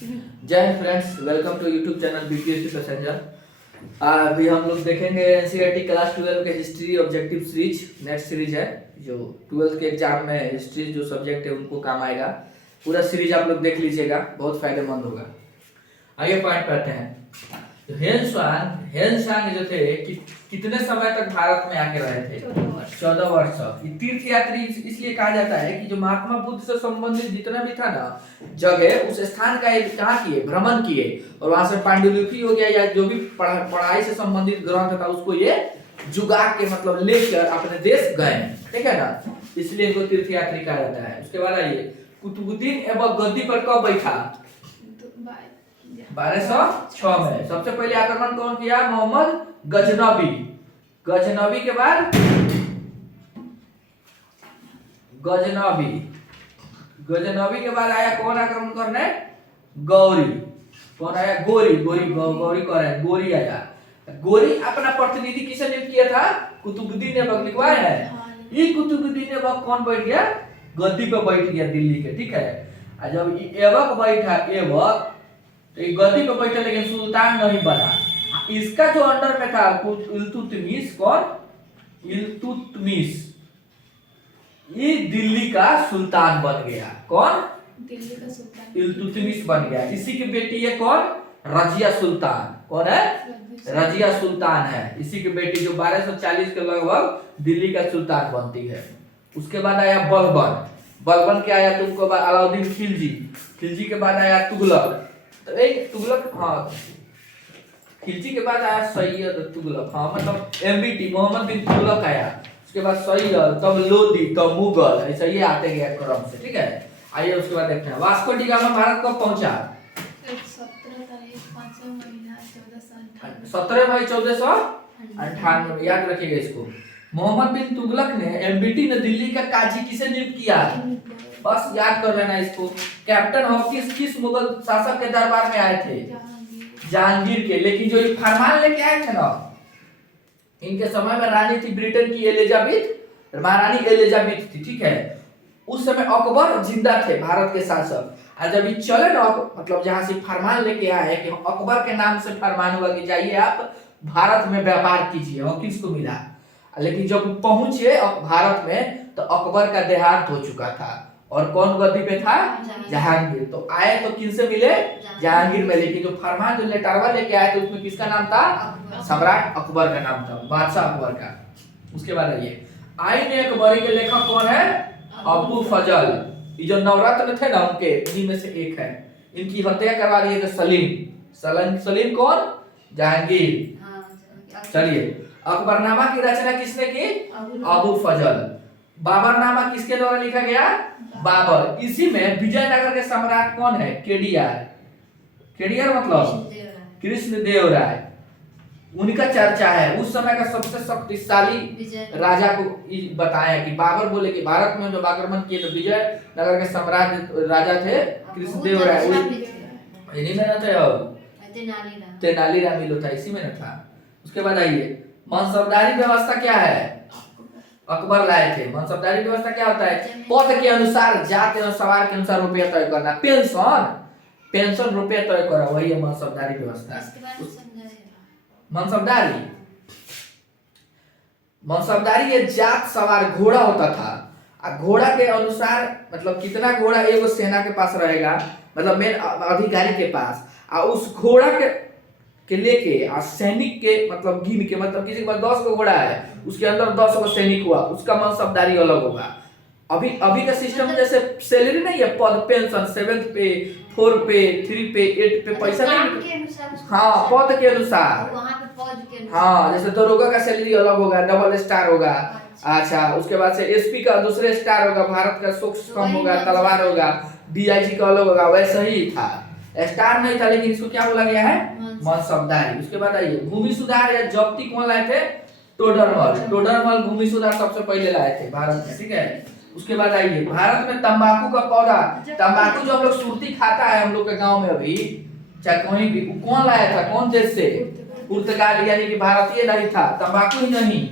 जय हिंद friends, welcome to YouTube channel BPSC passenger. अभी हम लोग देखेंगे एनसीईआरटी क्लास 12 के history objective series. Next series है जो 12th के एग्जाम में हिस्ट्री जो सब्जेक्ट है उनको काम आएगा। पूरा सीरीज आप लोग देख लीजिएगा, बहुत फायदेमंद होगा। आगे पॉइंट पढ़ते हैं। तो हेनसांग जो थे कितने समय तक भारत में आके रहे थे? 14 वर्ष। तीर्थ यात्री इसलिए कहा जाता है कि जो महात्मा बुद्ध से संबंधित जितना भी था ना जगह, उस स्थान का एक कहाँ किए, भ्रमण किए, और वहां से पांडुलिपि हो गया या जो भी पढ़ाई से संबंधित ग्रंथ था उसको ये जुगा के मतलब लेकर अपने देश गए। ठीक है ना, इसलिए इनको तीर्थ यात्री कहा जाता है। उसके बाद आइए, कुतुबुद्दीन ऐबक गद्दी पर कब बैठा? 1206 में। सबसे पहले आक्रमण कौन किया? मोहम्मद गजनबी। गजनबी के बाद गजनबी के बाद आया कौन आक्रमण करने? गौरी। कौन आया? गोरी। गौरी कौन है? गोरी आया। गोरी अपना प्रतिनिधि किसे नियुक्त किया था? कुतुबुद्दीन ऐबक। लिखवाया है ये कुतुबुद्दीन ऐबक कौन बैठ गया? गद्दी पे बैठ गया दिल्ली के। ठीक है, और जब ऐबक बैठा, ऐबक तो ये गद्दी पे बैठा लेकिन सुल्तान नहीं बना। इसका जो अंडर में था इल्तुतमिश। कौन? इल्तुतमिश। ये दिल्ली का सुल्तान बन गया। कौन? दिल्ली का सुल्तान इल्तुतमिश बन गया। इसी की बेटी है कौन? रजिया सुल्तान। कौन है? रजिया सुल्तान है। इसी की बेटी जो 1240 के लगभग दिल्ली का सुल्तान बनती है। उसके बाद आया बलबन। बलबन के आया तुमको अलाउद्दीन खिलजी। खिलजी के बाद आया तुगलक। तो एक तुगलक, हाँ, खिलजी के बाद आया सैयद तुगलक। हाँ, मतलब एमबीटी मोहम्मद बिन तुगलक आया। उसके बाद सैयद, तब लोदी, तब मुगल, ऐसा ये आते गया क्रम से। ठीक है, आइए उसके बाद देखते हैं वास्को डी गामा भारत कब पहुंचा? 17 मई 1498 में। याद रखिएगा इसको। मोहम्मद बिन तुगलक ने, एमबीटी ने दिल्ली का काजी किसे नियुक्त किया? बस याद कर लेना इसको। कैप्टन हॉकिंस किस मुगल शासक के दरबार में आए थे? जहांगीर के। लेकिन जो ये फरमान लेके आए थे ना, इनके समय में रानी थी ब्रिटेन की एलिजाबेथ, महारानी एलिजाबेथ थी। ठीक है, उस समय अकबर जिंदा थे, भारत के शासक। और जब ये चले ना, मतलब जहां से फरमान लेके आए कि अकबर के नाम से फरमान हुआ कि जाइए आप भारत में व्यापार कीजिए, हॉकिंस को मिला। लेकिन जब पहुंचे भारत में तो अकबर का देहांत हो चुका था और कौन गद्दी पे था? जहांगीर। तो आए तो किनसे मिले? जहांगीर में। लेकिन जो फरमान जो लेटरवा लेके आए थे उसमें किसका नाम था? सम्राट अकबर का नाम था, बादशाह अकबर का। उसके बाद आइए, आईन अकबरी के लेखक कौन है? अबू फजल। ये जो नवरत्न थे ना उनके, इन्हीं में से एक है। इनकी हत्या करवा दी थे सलीम कौन? जहांगीर। चलिए, अकबरनामा की रचना किसने की? अबू फजल। बाबरनामा किसके द्वारा लिखा गया? बाबर। इसी में विजयनगर के सम्राट कौन है? केडीआर। केडीआर मतलब कृष्णदेव राय। उनका चर्चा है। उस समय का सबसे शक्तिशाली राजा को बताया कि बाबर बोले कि भारत में जो आक्रमण किए तो विजयनगर के सम्राट राजा थे कृष्णदेव राय। इन्हीं में न थे, और तेनालीराम था, इसी में न था। उसके बाद आइए, मनसबदारी व्यवस्था क्या है? अकबर लाए थे। मनसबदारी व्यवस्था क्या होता है? पद के अनुसार, जाति और सवार के अनुसार रुपया तय करना। पेंशन रुपया तय करा, वही है मनसबदारी व्यवस्था। मनसबदारी ये जात सवार घोड़ा होता था। घोड़ा के अनुसार मतलब कितना घोड़ा एगो सेना के पास रहेगा, मतलब मेन अधिकारी के पास, और उस घोड़ा के लेके और सैनिक के मतलब गिन के, मतलब किसी के पास 10 गो घोड़ा है, उसके अंदर 10 गो सैनिक हुआ, उसका मनसबदारी अलग होगा। अभी का सिस्टम जैसे सैलरी नहीं है, पद पेंशन 7th पे, 4 पे, 3 पे, 8 पे पैसा नहीं। हाँ, पद के अनुसार। हाँ, जैसे दरोगा का सैलरी अलग होगा, डबल स्टार होगा। अच्छा, उसके बाद से एसपी का दूसरे स्टार होगा, भारत का सूक्ष्म होगा, तलवार होगा, डीआईजी का अलग होगा। वैसा ही था, स्टार नहीं था, लेकिन इसको क्या बोला गया है? मनसबदारी। उसके बाद आइए, भूमि सुधार या जब्ती कौन लाए थे? टोडरमल भूमि सुधार सबसे पहले लाए थे भारत में। ठीक है, उसके बाद आइए, भारत में तंबाकू का पौधा, तंबाकू जो हम लोग सुरती खाता है हम लोग के गांव में अभी, चाहे कहीं भी, कौन लाया था? कौन देश से? पुर्तगाल। यानी कि भारतीय नहीं था। तंबाकू ही नहीं,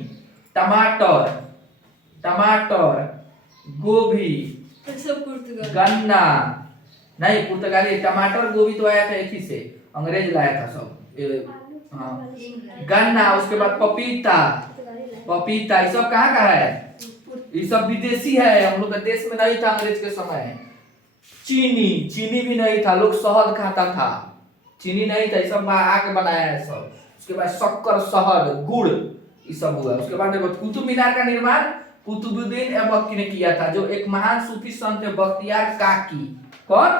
टमाटर, गोभी, गन्ना, नहीं, पुर्तगाली टमाटर गोभी तो आया था एक ही से, अंग्रेज लाया था सब। हाँ, गन्ना, उसके बाद पपीता, पपीता ये सब कहाँ का है, ये सब विदेशी है, हम लोग का देश में नहीं था अंग्रेज के समय। चीनी, चीनी भी नहीं था, लोग शहद खाता था, चीनी नहीं था, ये सब आके बनाया है सब। उसके बाद शक्कर, शहद, गुड़, ये सब हुआ। उसके बाद देखो कुतुब मीनार का निर्माण कुतुबुद्दीन ऐबक ने किया था, जो एक महान सूफी संत है बख्तियार काकी। कौन?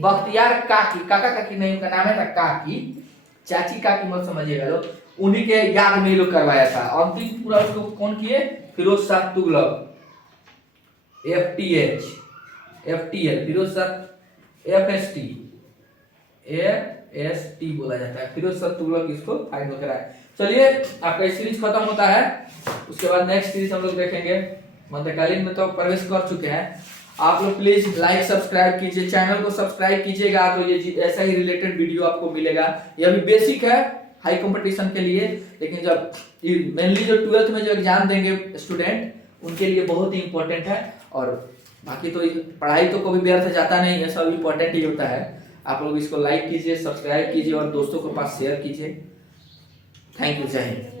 बख्तियार काकी, काका काकी नहीं, उनका नाम है था काकी, चाची काकी मत समझिएगा लोग। उन्हीं के याद में लोग करवाया था। अंतिम पूरा उसको कौन किए? Firoz Shah Tughlaq, FTH, FTL, Firoz Shah, FST बोला जाता है, फिरोज शाह तुगलक इसको फाइनल कराया। चलिए आपका सीरीज खत्म होता है, उसके बाद नेक्स्ट सीरीज हम लोग देखेंगे। मध्यकालीन में तो प्रवेश कर चुके हैं। आप लोग प्लीज लाइक सब्सक्राइब कीजिए, चैनल को सब्सक्राइब कीजिएगा तो ये ऐसा ही रिलेटेड वीडियो आपको मिलेगा। ये अभी बेसिक है हाई कंपटीशन के लिए, लेकिन जब मेनली जो 12th में जो एग्जाम देंगे स्टूडेंट, उनके लिए बहुत ही इंपॉर्टेंट है। और बाकी तो पढ़ाई तो कभी व्यर्थ जाता नहीं है, सब इंपॉर्टेंट ही होता है। आप लोग इसको लाइक कीजिए, सब्सक्राइब कीजिए और दोस्तों के पास शेयर कीजिए। थैंक यू, जय हिंद।